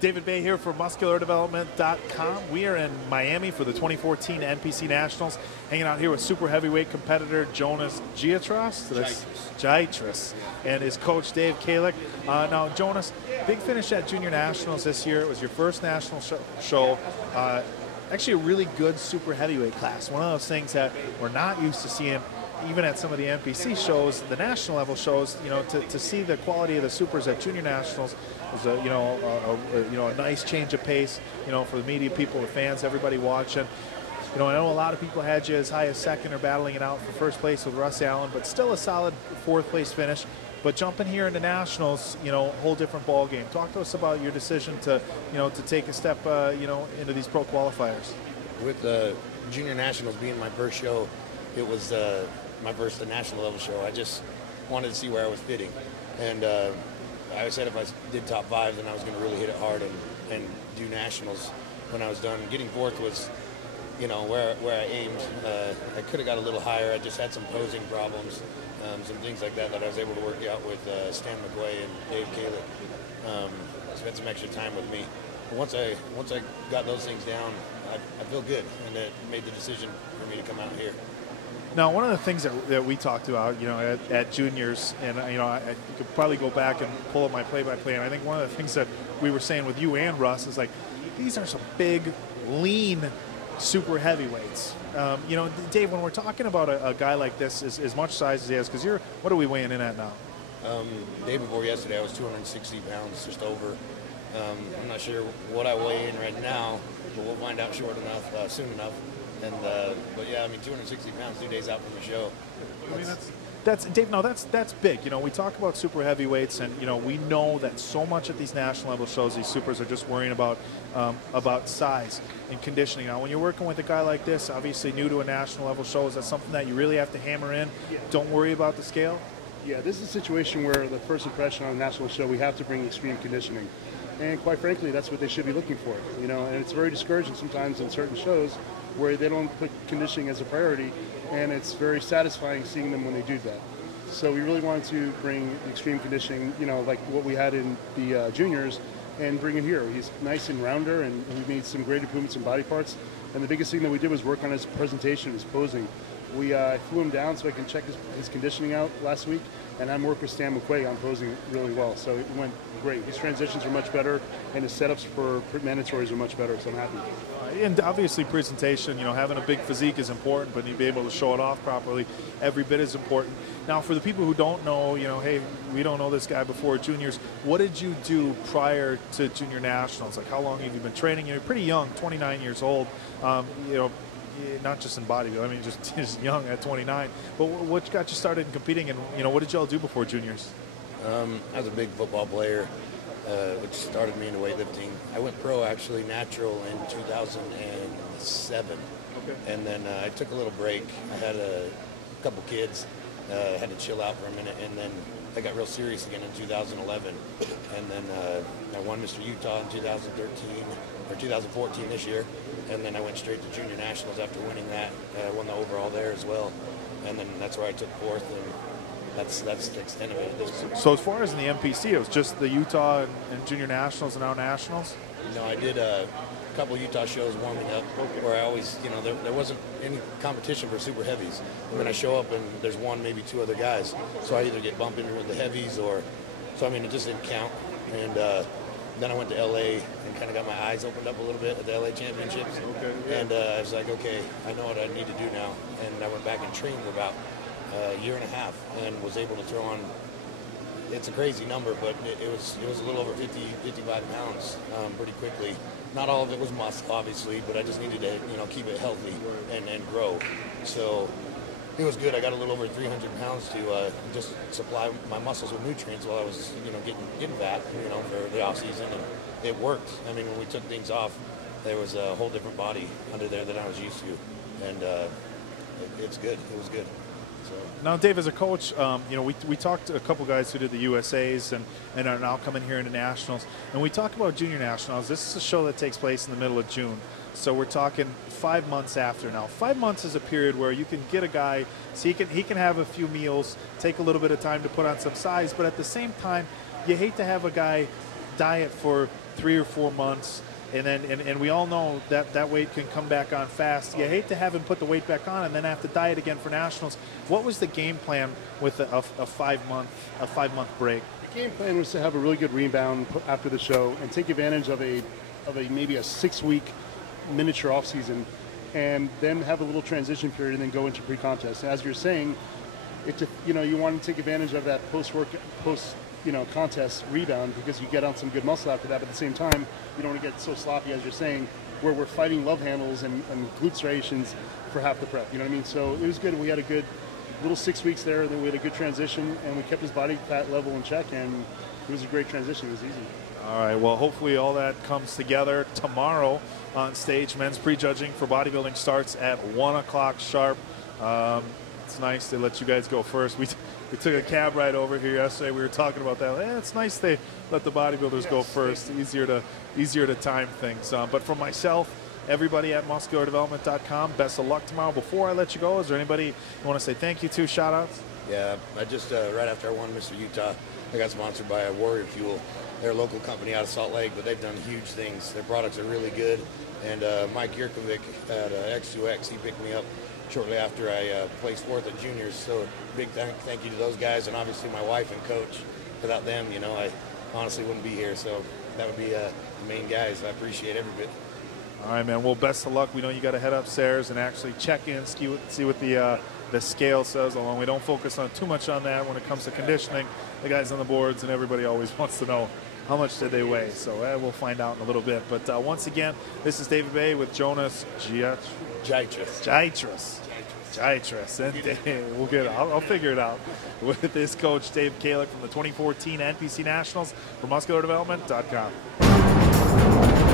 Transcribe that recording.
David Baye here for MuscularDevelopment.com. We are in Miami for the 2014 NPC Nationals, hanging out here with super heavyweight competitor Jonas Jiatrus and his coach Dave Kalick. Now, Jonas, big finish at Junior Nationals this year. It was your first national show. Actually, a really good super heavyweight class. One of those things that we're not used to seeing, even at some of the NPC shows, the national level shows. You know, to see the quality of the supers at Junior Nationals was a nice change of pace. You know, for the media people, the fans, everybody watching. You know, I know a lot of people had you as high as second or battling it out for first place with Russ Allen, but still a solid fourth place finish. But jumping here into nationals, you know, whole different ball game. Talk to us about your decision to, you know, to take a step, into these pro qualifiers. With Junior Nationals being my first show, it was my first national level show. I just wanted to see where I was fitting, and I said if I did top 5, then I was going to really hit it hard and do nationals when I was done. Getting fourth was, you know, where I aimed. I could have got a little higher. I just had some posing problems, some things like that I was able to work out with Stan McQuay and Dave Kalick. Spent some extra time with me. But once I got those things down, I feel good, and it made the decision for me to come out here. Now, one of the things that we talked about, you know, at juniors, and you know, I could probably go back and pull up my play-by-play, and I think one of the things that we were saying with you and Russ is like, these are some big, lean super heavyweights. You know, Dave, when we're talking about a guy like this, as much size as he has, because what are we weighing in at now? Day before yesterday, I was 260 pounds, just over. I'm not sure what I weigh in right now, but we'll find out soon enough. And but yeah, I mean, 260 pounds 2 days out from the show. I mean, that's Dave. No, that's big. You know, we talk about super heavyweights, and you know, we know that so much at these national level shows, these supers are just worrying about size and conditioning. Now, when you're working with a guy like this, obviously new to a national level show, is that something that you really have to hammer in? Yeah. Don't worry about the scale. Yeah, this is a situation where the first impression on a national show, we have to bring extreme conditioning. And quite frankly, that's what they should be looking for, you know, and it's very discouraging sometimes in certain shows where they don't put conditioning as a priority, and it's very satisfying seeing them when they do that. So we really wanted to bring extreme conditioning, you know, like what we had in the juniors, and bring it here. He's nice and rounder, and we made some great improvements in body parts. And the biggest thing that we did was work on his presentation, his posing. We flew him down so I can check his conditioning out last week, and I'm working with Stan McQuay on posing really well. So it went great. His transitions are much better, and his setups for mandatories are much better, so I'm happy. And obviously presentation, you know, having a big physique is important, but you be able to show it off properly every bit as important. Now, for the people who don't know, you know, hey, we don't know this guy before juniors, what did you do prior to Junior Nationals? Like, how long have you been training? You're pretty young, 29 years old, you know, not just in bodybuilding, I mean, just young at 29. But what got you started in competing, and, you know, what did y'all do before juniors? I was a big football player, which started me into weightlifting. I went pro, actually, natural in 2007. Okay. And then I took a little break. I had a couple kids, had to chill out for a minute, and then I got real serious again in 2011. And then I won Mr. Utah in 2013, or 2014 this year. And then I went straight to Junior Nationals after winning that. I won the overall there as well. And then that's where I took fourth, and that's the extent of it. So as far as in the NPC, it was just the Utah and Junior Nationals and now Nationals? No, I did a couple Utah shows warming up where I always, you know, there wasn't any competition for super heavies. And then I show up and there's one, maybe two other guys. So I either get bumped into with the heavies or, so I mean, it just didn't count. And then I went to LA and kind of got my eyes opened up a little bit at the LA Championships. Okay, yeah. And I was like, okay, I know what I need to do now. And I went back and trained for about a year and a half and was able to throw on, it's a crazy number, but it was a little over 55 pounds pretty quickly. Not all of it was muscle, obviously, but I just needed to, you know, keep it healthy and grow. So it was good. I got a little over 300 pounds to just supply my muscles with nutrients while I was, you know, getting fat, you know, for the off season, and it worked. I mean, when we took things off, there was a whole different body under there than I was used to, and it's good. It was good. So. Now, Dave, as a coach, you know, we talked to a couple guys who did the USAs and are now coming here into Nationals, and we talk about Junior Nationals. This is a show that takes place in the middle of June, so we're talking 5 months after now. 5 months is a period where you can get a guy, so he can have a few meals, take a little bit of time to put on some size, but at the same time, you hate to have a guy diet for 3 or 4 months, and then and we all know that weight can come back on fast. You hate to have him put the weight back on and then have to diet again for nationals. What was the game plan with a 5 month break? The game plan was to have a really good rebound after the show and take advantage of a maybe a 6-week miniature off season, and then have a little transition period and then go into pre-contest. As you're saying, you want to take advantage of that post contest rebound, because you get on some good muscle after that. But at the same time, you don't want to get so sloppy, as you're saying, where we're fighting love handles and glute striations for half the prep. You know what I mean? So it was good. We had a good little 6 weeks there. Then we had a good transition, and we kept his body fat level in check, and it was a great transition. It was easy. All right, well, hopefully all that comes together tomorrow on stage. Men's prejudging for bodybuilding starts at 1 o'clock sharp. It's nice to let you guys go first. We took a cab ride over here yesterday. We were talking about that. It's nice they let the bodybuilders go first. Easier to time things. But for myself, everybody at musculardevelopment.com, best of luck tomorrow. Before I let you go, is there anybody you want to say thank you to, shout outs? Yeah, I just, right after I won Mr. Utah, I got sponsored by Warrior Fuel. They're a local company out of Salt Lake, but they've done huge things. Their products are really good. And Mike Yurkovic at X2X, he picked me up shortly after I placed 4th at juniors. So big thank you to those guys, and obviously my wife and coach. Without them, I honestly wouldn't be here. So that would be the main guys. I appreciate every bit. All right, man. Well, best of luck. We know you got to head upstairs and actually check in, see what the scale says. Although we don't focus on too much on that when it comes to conditioning. The guys on the boards and everybody always wants to know how much did they weigh. So we'll find out in a little bit. But once again, this is David Baye with Jonas Jiatrus. And we'll get it. I'll figure it out with this coach, Dave Kalick, from the 2014 NPC Nationals for MuscularDevelopment.com.